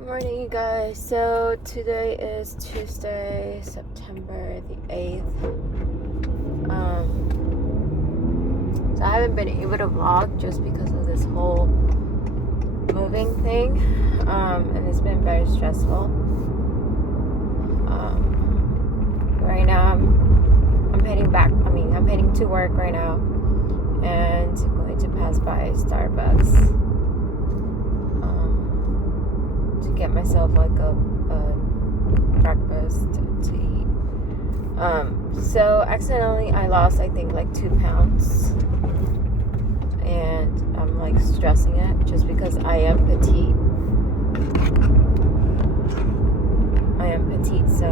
Good morning, you guys. So today is Tuesday, September the 8th. So I haven't been able to vlog just because of this whole moving thing. And it's been very stressful. Right now I'm heading back. I'm heading to work right now and going to pass by Starbucks. To get myself like a breakfast to eat. So accidentally I lost, I think, like 2 pounds, and I'm like stressing it just because I am petite. So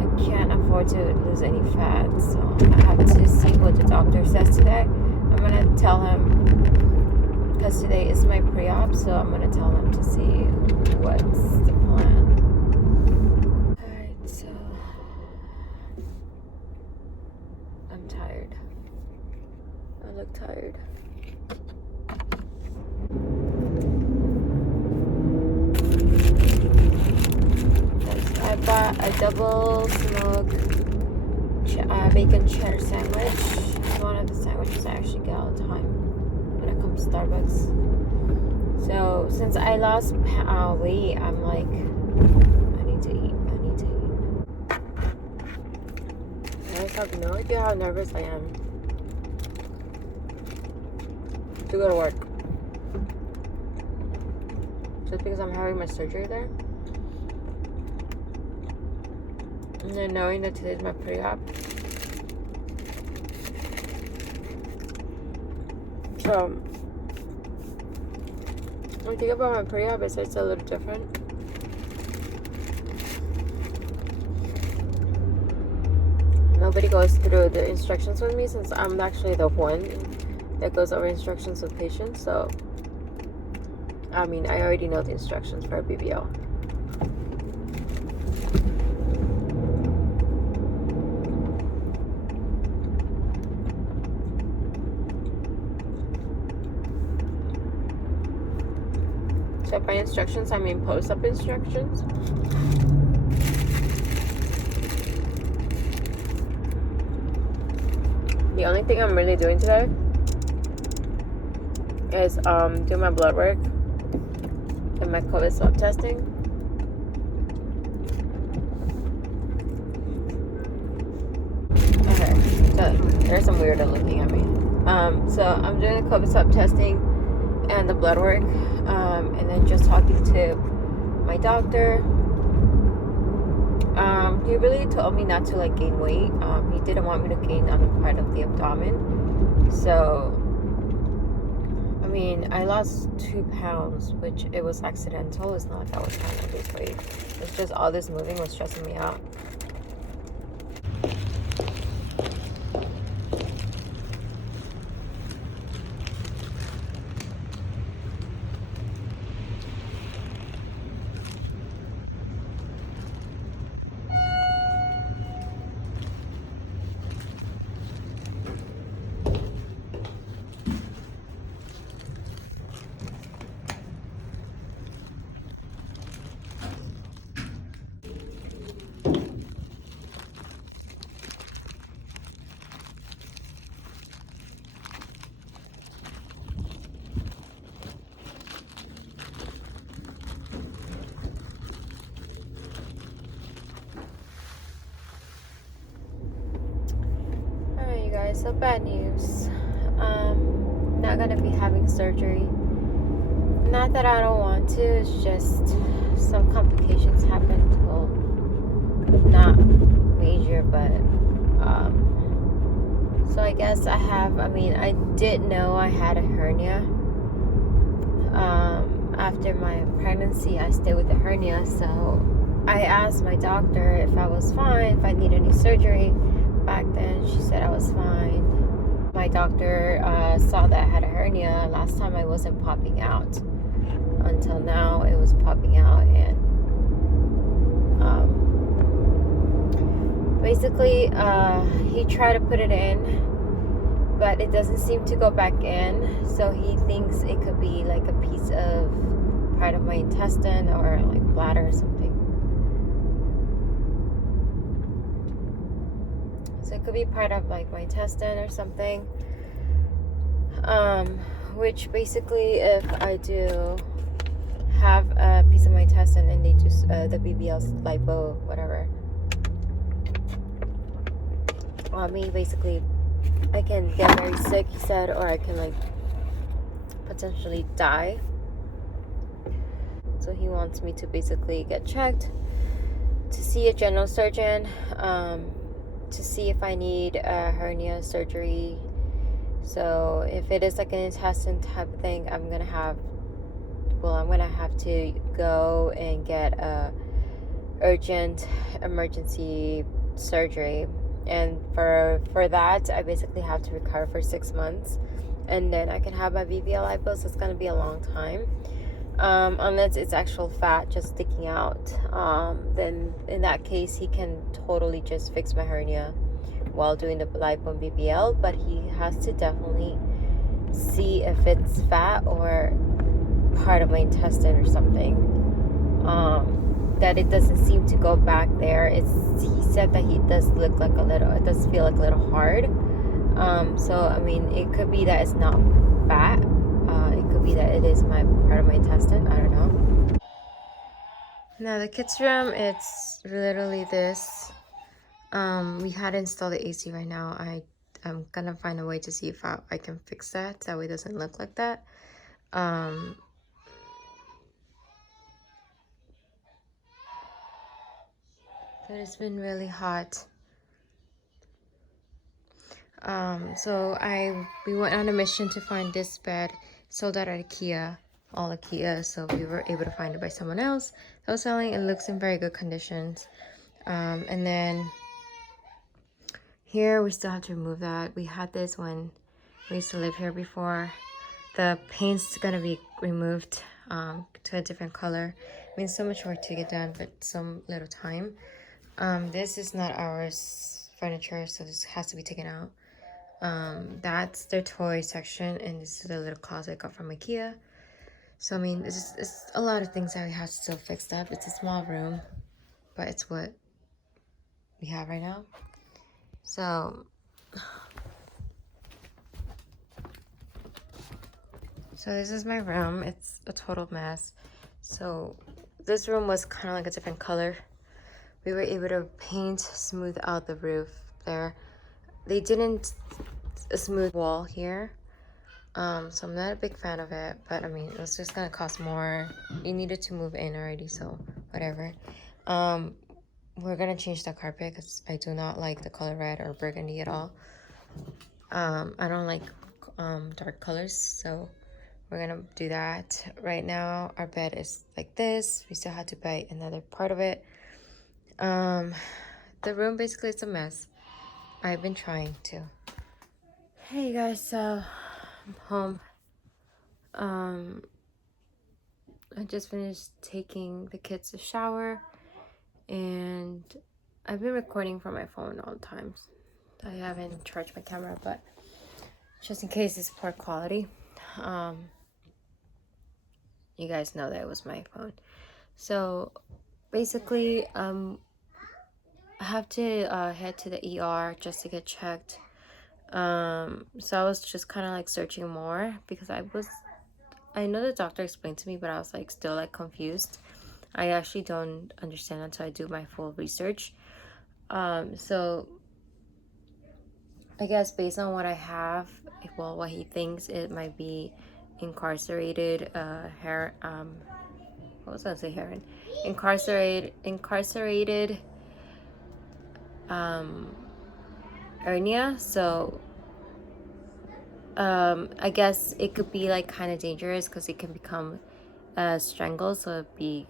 I can't afford to lose any fat. So I have to see what the doctor says today. I'm gonna tell him, because today is my pre-op, so I'm gonna tell him to see what's the plan. Alright, so I'm tired. I look tired. I bought a double smoked bacon cheddar sandwich. It's one of the sandwiches I actually get all the time when it comes to Starbucks. So since I lost weight, I'm like, I need to eat. You guys have no idea how nervous I am to go to work. Just because I'm having my surgery there. And then knowing that today's my pre-op. So when I think about my pre-op, it's a little different. Nobody goes through the instructions with me, since I'm actually the one that goes over instructions with patients. So I already know the instructions for a BBL. So by instructions, I mean post-op instructions. The only thing I'm really doing today is do my blood work and my COVID swab testing. Okay, so there's some weirdo looking at me. So I'm doing the COVID swab testing and the blood work, and then just talking to my doctor. He really told me not to like gain weight. He didn't want me to gain on the part of the abdomen. So I lost 2 pounds, which it was accidental. It's not like I was trying to lose weight. It's just all this moving was stressing me out. So bad news. Not gonna be having surgery. Not that I don't want to, it's just some complications happened. Well, not major, but so I guess I did know I had a hernia. After my pregnancy, I stayed with the hernia, so I asked my doctor if I was fine, if I need any surgery. Back then she said I was fine. My doctor saw that I had a hernia. Last time I wasn't popping out. Until now it was popping out, and basically he tried to put it in, but it doesn't seem to go back in. So he thinks it could be like a piece of part of my intestine or like bladder or something. So it could be part of like my intestine or something. Which basically, if I do have a piece of my intestine and they do the BBL lipo, whatever, basically, I can get very sick, he said, or I can like potentially die. So he wants me to basically get checked, to see a general surgeon, to see if I need a hernia surgery. So if it is like an intestine type of thing, I'm gonna have to go and get a urgent emergency surgery, and for that I basically have to recover for 6 months, and then I can have my BBL lipo. So it's gonna be a long time, unless it's actual fat just sticking out. Then in that case, he can totally just fix my hernia while doing the lipo and BBL, but he has to definitely see if it's fat or part of my intestine or something. That it doesn't seem to go back there. He said that it does feel like a little hard. So I mean, it could be that it's not fat. It could be that it is part of my intestine. I don't know. Now the kids' room, it's literally this. We had installed the AC right now. I'm gonna find a way to see if I can fix that. That way it doesn't look like that. But it's been really hot. So we went on a mission to find this bed, sold out at IKEA, all IKEA. So we were able to find it by someone else that was selling. It looks in very good conditions. And then here we still have to remove that. We had this when we used to live here before. The paint's gonna be removed to a different color. I mean, so much work to get done, but some little time. This is not ours furniture, so this has to be taken out. That's their toy section, and this is a little closet I got from IKEA. So I mean, it's a lot of things that we have to still fix up. It's a small room, but it's what we have right now. So this is my room. It's a total mess. So this room was kind of like a different color. We were able to paint, smooth out the roof there. They didn't smooth wall here. So I'm not a big fan of it, but I mean, it was just gonna cost more. You needed to move in already, so whatever. We're gonna change the carpet because I do not like the color red or burgundy at all. I don't like dark colors, so we're gonna do that. Right now our bed is like this. We still had to buy another part of it. The room basically is a mess. I've been trying to. Hey guys, so I'm home. I just finished taking the kids a shower, and I've been recording from my phone all the time. I haven't charged my camera, but just in case it's poor quality. You guys know that it was my phone. So basically, I have to head to the ER just to get checked. So I was just kind of like searching more because I know the doctor explained to me, but I was like still like confused. I actually don't understand until I do my full research. So I guess based on what I have, well, what he thinks, it might be incarcerated what was I gonna say, heron? Incarcerated hernia. So I guess it could be like kind of dangerous because it can become strangle, so it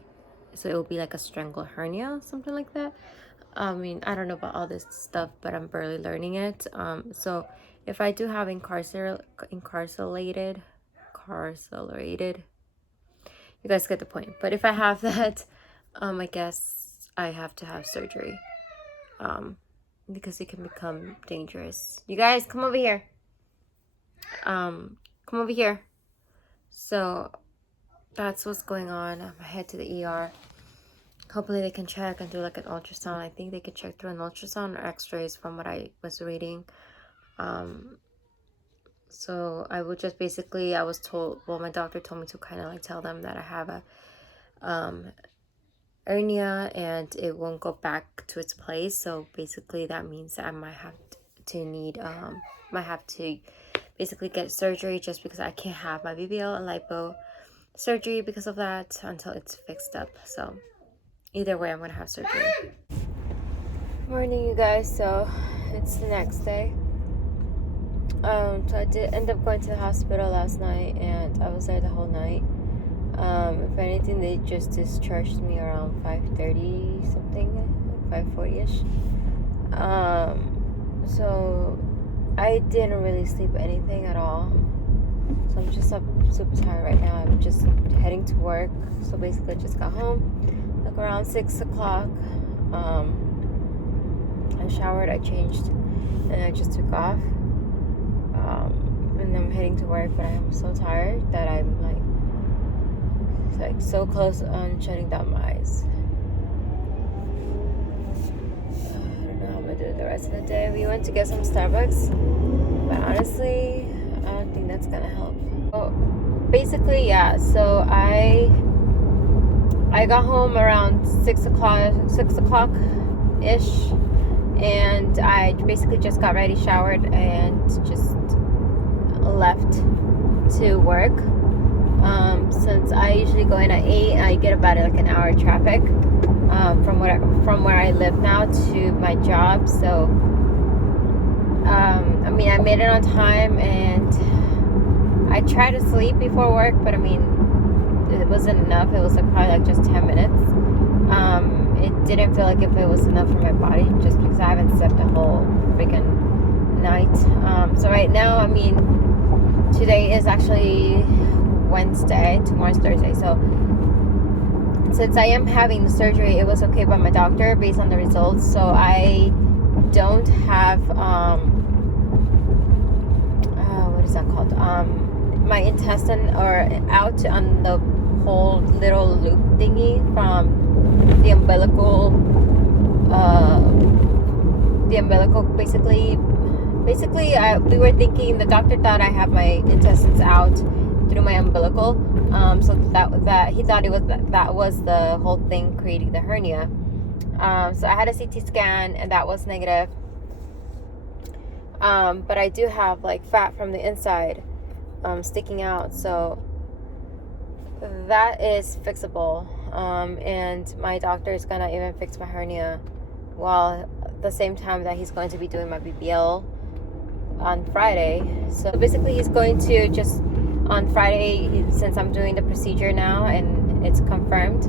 will be like a strangle hernia, something like that. I mean, I don't know about all this stuff, but I'm barely learning it. So if I do have incarcerated, you guys get the point. But if I have that, I guess I have to have surgery, because it can become dangerous. You guys come over here. Come over here. So that's what's going on. I head to the ER. Hopefully they can check and do like an ultrasound. I think they could check through an ultrasound or x-rays from what I was reading. So I would just basically, I was told, well, my doctor told me to kind of like tell them that I have a hernia and it won't go back to its place. So basically that means that I might have to basically get surgery, just because I can't have my BBL and lipo surgery because of that until it's fixed up. So either way, I'm gonna have surgery. Morning, you guys. So it's the next day. So I did end up going to the hospital last night, and I was there the whole night. If anything, they just discharged me around 5:30 something, 5:40ish. So I didn't really sleep anything at all. So I'm just up super tired right now. I'm just heading to work. So basically, I just got home like around 6 o'clock. I showered, I changed, and I just took off. And I'm heading to work, but I am so tired that I'm like so close on shutting down my eyes. I don't know how I'm gonna do it the rest of the day. We went to get some Starbucks, but honestly, I don't think that's gonna help. So basically, yeah. So I got home around 6 o'clock ish, and I basically just got ready, showered, and just left to work. Since I usually go in at 8, I get about like an hour traffic from where I live now to my job. So I mean, I made it on time, and I tried to sleep before work, but I mean, it wasn't enough. It was like probably like just 10 minutes. It didn't feel like if it was enough for my body, just because I haven't slept the whole freaking night. So right now, I mean, today is actually Wednesday, tomorrow's Thursday. So since I am having the surgery, it was okay by my doctor based on the results. So I don't have what is that called? My intestine are out on the whole little loop thingy from the umbilical. Basically, we were thinking, the doctor thought I have my intestines out through my umbilical. So that he thought that was the whole thing creating the hernia. So I had a CT scan, and that was negative. But I do have like fat from the inside sticking out, so that is fixable. And my doctor is gonna even fix my hernia while at the same time that he's going to be doing my BBL on Friday. So basically, he's going to just on Friday, since I'm doing the procedure now and it's confirmed.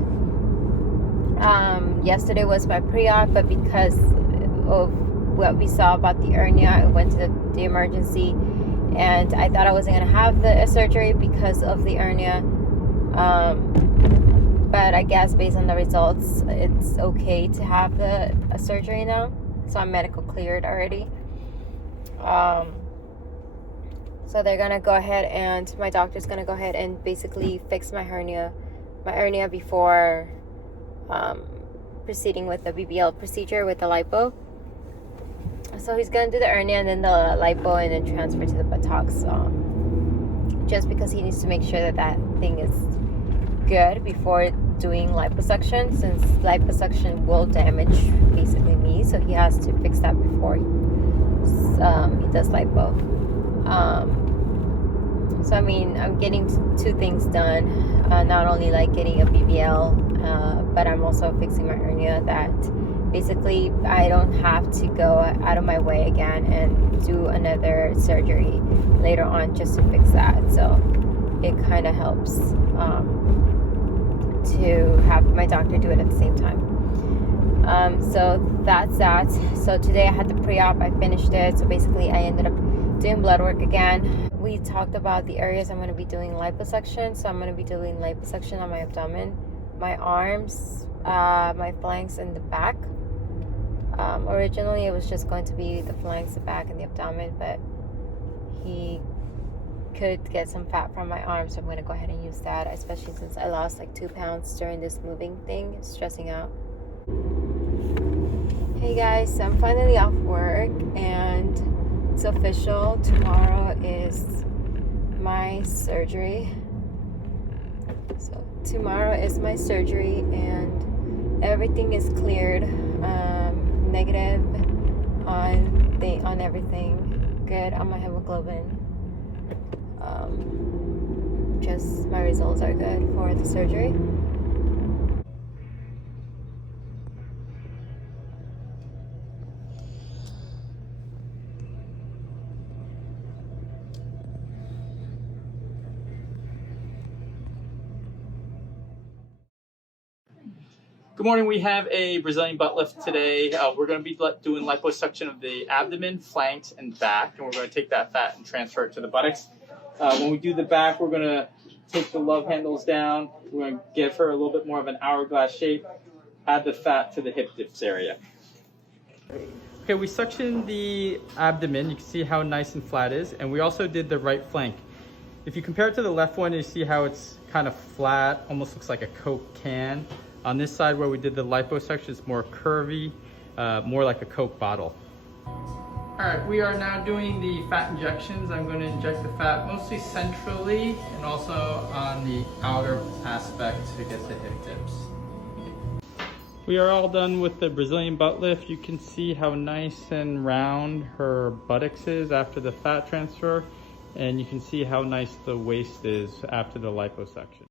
Yesterday was my pre-op, but because of what we saw about the hernia, I went to the emergency, and I thought I wasn't gonna have the surgery because of the hernia. But I guess based on the results, it's okay to have the surgery now. So I'm medical cleared already. So they're gonna go ahead, and my doctor's gonna go ahead and basically fix my hernia before proceeding with the BBL procedure with the lipo. So he's gonna do the hernia and then the lipo, and then transfer to the buttocks. Just because he needs to make sure that thing is good before doing liposuction, since liposuction will damage basically me. So he has to fix that before he does lipo. So I mean, I'm getting two things done. Not only like getting a BBL, but I'm also fixing my hernia, that basically I don't have to go out of my way again and do another surgery later on just to fix that. So it kind of helps to have my doctor do it at the same time. So that's that. So today I had the pre-op, I finished it. So basically I ended up doing blood work again. We talked about the areas I'm going to be doing liposuction. So I'm going to be doing liposuction on my abdomen, my arms, my flanks, and the back. Originally it was just going to be the flanks, the back, and the abdomen, but he could get some fat from my arms, so I'm gonna go ahead and use that, especially since I lost like 2 pounds during this moving thing, stressing out. Hey guys, so I'm finally off work and it's official. Tomorrow is my surgery. So tomorrow is my surgery and everything is cleared. Negative on everything. Good on my hemoglobin. Just my results are good for the surgery. Good morning. We have a Brazilian butt lift today. We're going to be doing liposuction of the abdomen, flanks, and back, and we're going to take that fat and transfer it to the buttocks. When we do the back, we're going to take the love handles down. We're going to give her a little bit more of an hourglass shape, add the fat to the hip dips area. Okay, we suctioned the abdomen. You can see how nice and flat it is, and we also did the right flank. If you compare it to the left one, you see how it's kind of flat, almost looks like a Coke can. On this side where we did the liposuction, it's more curvy, more like a Coke bottle. All right, we are now doing the fat injections. I'm going to inject the fat mostly centrally and also on the outer aspect to get the hip dips. We are all done with the Brazilian butt lift. You can see how nice and round her buttocks is after the fat transfer, and you can see how nice the waist is after the liposuction.